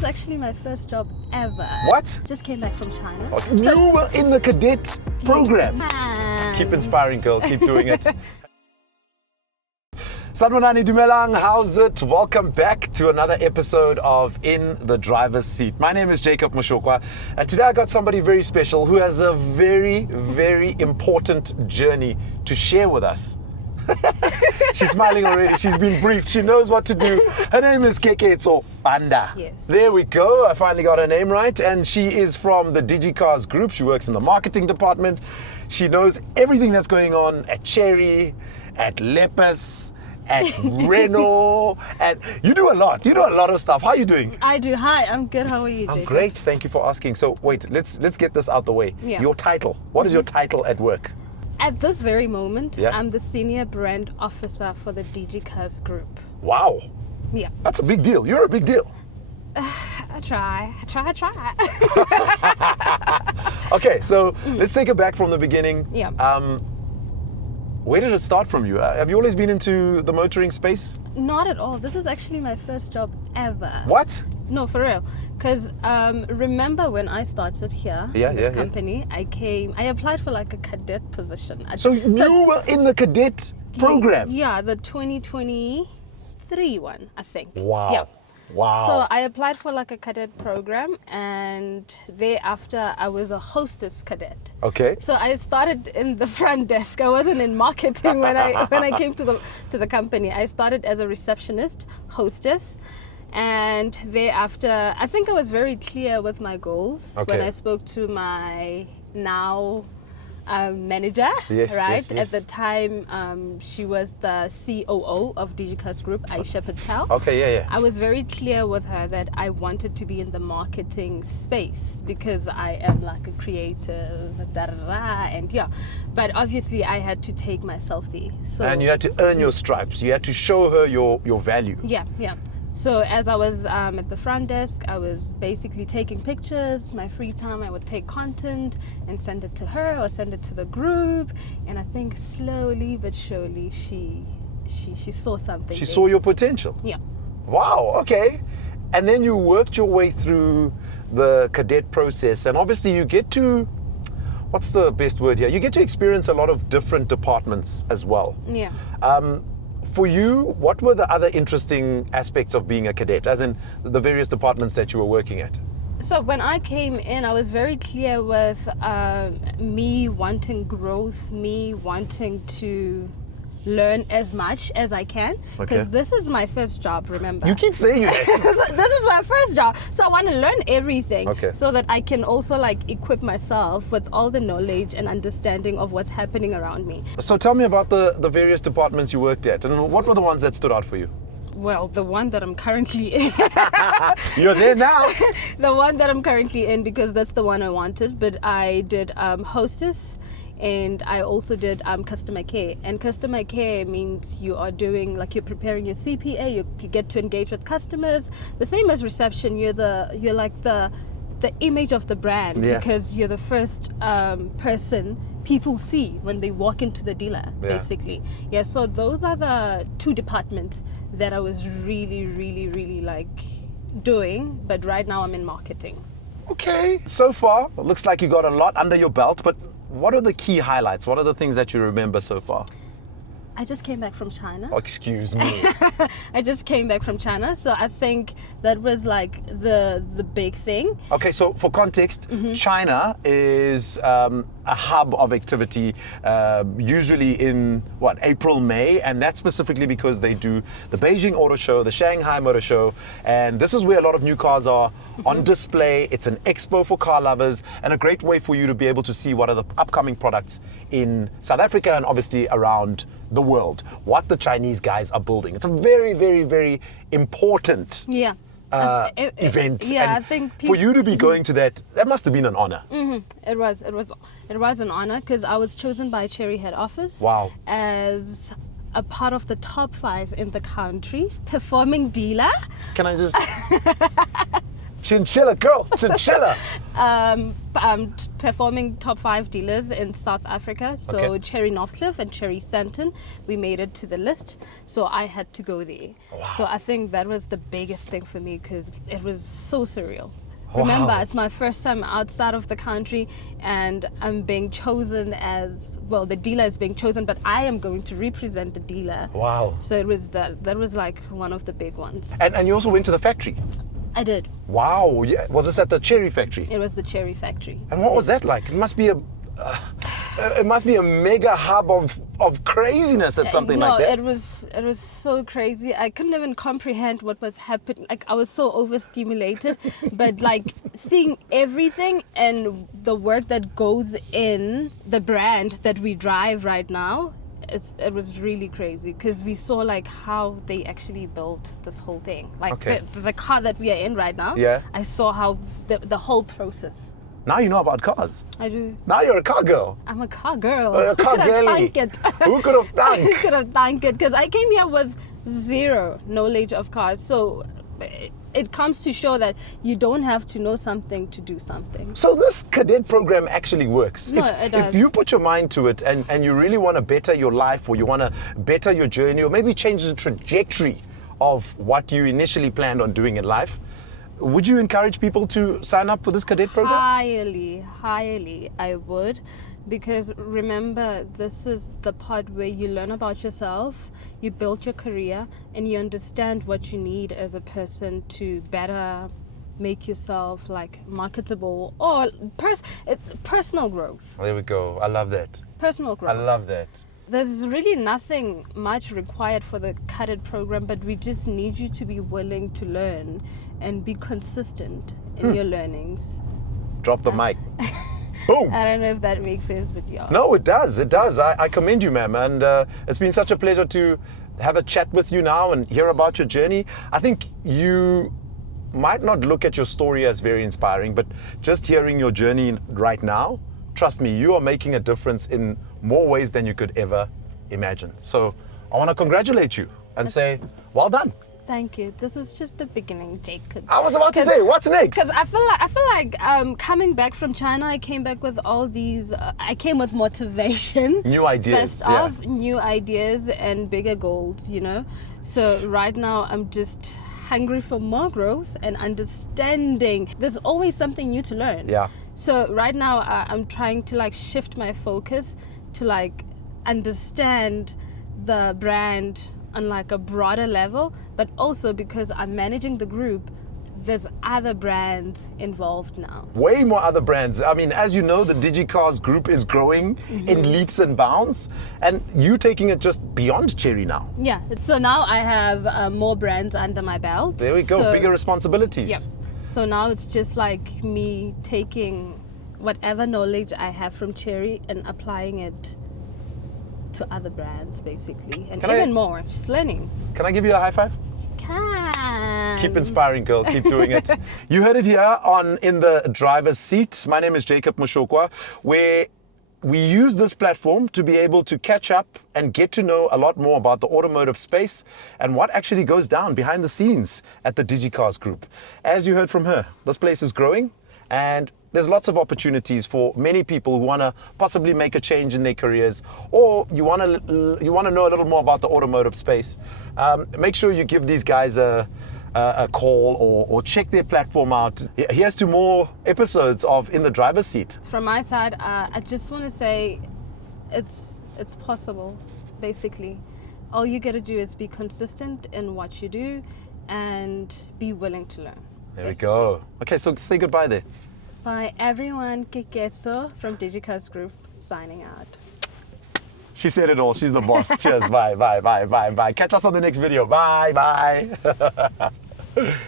is actually my first job ever. What? Just came back from China. You were in the cadet program. Keep inspiring, girl. Keep doing it. Sanwanani Dumelang, how's it? Welcome back to another episode of In the Driver's Seat. My name is Jacob Mashoka, and today I got somebody very special who has a very, very important journey to share with us. She's smiling already. She's been briefed. She knows what to do. Her name is Keketso. Yes. There we go. I finally got her name right. And she is from the Digi Cars Group. She works in the marketing department. She knows everything that's going on at Chery, at Lepus, at Renault, and you do a lot. You do a lot of stuff. How are you doing? I do. Hi, I'm good. How are you, I'm Jacob? great. Thank you for asking. So wait, let's get this out the way. Yeah. Your title. What is your title at work? At this very moment, Yeah. I'm the Senior Brand Officer for the Digi Cars Group. Wow. Yeah. That's a big deal. You're a big deal. I try. Okay, so let's take it back from the beginning. Yeah. Where did it start from you? Have you always been into the motoring space? Not at all. This is actually my first job ever. What? No, for real. Because remember when I started here in this company, I applied for like a cadet position. So you were in the cadet program? Yeah, the 2023 one, I think. Wow. Yeah. Wow. So I applied for like a cadet program, and thereafter I was a hostess cadet. Okay. So I started in the front desk. I wasn't in marketing when I came to the company. I started as a receptionist, hostess, and thereafter I think I was very clear with my goals when I spoke to my now manager, Yes, right? yes. At the time, she was the COO of Digi Cars Group, Aisha Patel. Okay, yeah. I was very clear with her that I wanted to be in the marketing space because I am like a creative, and yeah. But obviously, I had to take myself there. So And you had to earn your stripes. You had to show her your value. yeah. So as I was at the front desk, I was basically taking pictures. My free time, I would take content and send it to her or send it to the group. And I think slowly but surely, she saw something. She saw your potential. Yeah. Wow, okay. And then you worked your way through the cadet process, and obviously you get to, what's the best word here? You get to experience a lot of different departments as well. Yeah. For you, what were the other interesting aspects of being a cadet, as in the various departments that you were working at? So when I came in, I was very clear with me wanting growth, me wanting to learn as much as I can, because this is my first job, remember? You keep saying it. This is my first job, so I want to learn everything so that I can also like equip myself with all the knowledge and understanding of what's happening around me. So tell me about the various departments you worked at, and what were the ones that stood out for you? Well, the one that I'm currently in. You're there now. The one that I'm currently in, because that's the one I wanted, but I did hostess, and I also did customer care. And customer care means you are doing, like, you're preparing your CPA, you get to engage with customers. The same as reception, you're like the image of the brand, because you're the first person people see when they walk into the dealer, basically. Yeah, so those are the two departments that I was really, really, really like doing, but right now I'm in marketing. Okay. So far, it looks like you got a lot under your belt, but what are the key highlights? What are the things that you remember so far? I just came back from China. Oh, excuse me. I just came back from China, so I think that was like the big thing. Okay, so for context, China is a hub of activity, usually in April, May, and that's specifically because they do the Beijing Auto Show, the Shanghai Motor Show, and this is where a lot of new cars are on display. It's an expo for car lovers and a great way for you to be able to see what are the upcoming products in South Africa and obviously around the world, what the Chinese guys are building. It's a very, very, very important event. Yeah, and I think for you to be going to that must have been an honor. It was an honor, because I was chosen by Chery head office. Wow. As a part of the top 5 in the country performing dealer. Can I just Chinchilla, girl, chinchilla. Performing top 5 dealers in South Africa. So Okay. Chery Northcliffe and Chery Sandton, we made it to the list. So I had to go there. Wow. So I think that was the biggest thing for me because it was so surreal. Wow. Remember, it's my first time outside of the country and I'm being chosen as, well, the dealer is being chosen, but I am going to represent the dealer. Wow. So it was that was like one of the big ones. And you also went to the factory. I did. Wow. Yeah. Was this at the Chery factory? It was the Chery factory. And what was that like? It must be a mega hub of craziness at something No, like that. it was so crazy. I couldn't even comprehend what was happening. Like I was so overstimulated, but like seeing everything and the work that goes in the brand that we drive right now, it was really crazy because we saw like how they actually built this whole thing. Like Okay. the car that we are in right now. Yeah. I saw how the whole process. Now you know about cars. I do. Now you're a car girl. I'm a car girl. A car Who could have girly. thunk it? Who could have Who thunk? could have thunk it? Because I came here with zero knowledge of cars. So it comes to show that you don't have to know something to do something. So this cadet program actually works. No, it does. If you put your mind to it and you really want to better your life or you want to better your journey or maybe change the trajectory of what you initially planned on doing in life, would you encourage people to sign up for this cadet program? Highly, I would. Because remember, this is the part where you learn about yourself, you build your career, and you understand what you need as a person to better make yourself like marketable or personal growth. There we go. I love that. Personal growth. I love that. There's really nothing much required for the cadet program, but we just need you to be willing to learn and be consistent in your learnings. Drop the mic. Boom. I don't know if that makes sense with y'all. No, it does. It does. I commend you, ma'am. And it's been such a pleasure to have a chat with you now and hear about your journey. I think you might not look at your story as very inspiring, but just hearing your journey right now, trust me, you are making a difference in more ways than you could ever imagine. So I want to congratulate you and say, well done. Thank you. This is just the beginning, Jacob. I was about to say, what's next? Because I feel like coming back from China, I came back with all these. I came with motivation. New ideas. First off, new ideas and bigger goals. You know. So right now, I'm just hungry for more growth and understanding. There's always something new to learn. Yeah. So right now, I'm trying to like shift my focus to like understand the brand on like a broader level, but also because I'm managing the group, there's other brands involved now. Way more other brands. I mean, as you know, the Digi Cars Group is growing in leaps and bounds, and you taking it just beyond Chery now. Yeah, so now I have more brands under my belt. There we go, So, bigger responsibilities. Yep. So now it's just like me taking whatever knowledge I have from Chery and applying it to other brands, basically, and Can even I- more. Just learning. Can I give you a high five? Can. Keep inspiring, girl. Keep doing it. You heard it here on In the Driver's Seat. My name is Jacob Mashoka, where we use this platform to be able to catch up and get to know a lot more about the automotive space and what actually goes down behind the scenes at the Digi Cars Group. As you heard from her, this place is growing and there's lots of opportunities for many people who want to possibly make a change in their careers, or you want to know a little more about the automotive space. Make sure you give these guys a call or check their platform out. Here's to more episodes of In the Driver's Seat. From my side, I just want to say it's possible, basically. All you got to do is be consistent in what you do and be willing to learn. There we go. Okay, so say goodbye there. Bye everyone, Keketso from Digi Cars Group signing out. She said it all. She's the boss. Cheers. Bye, bye, bye, bye, bye. Catch us on the next video. Bye, bye.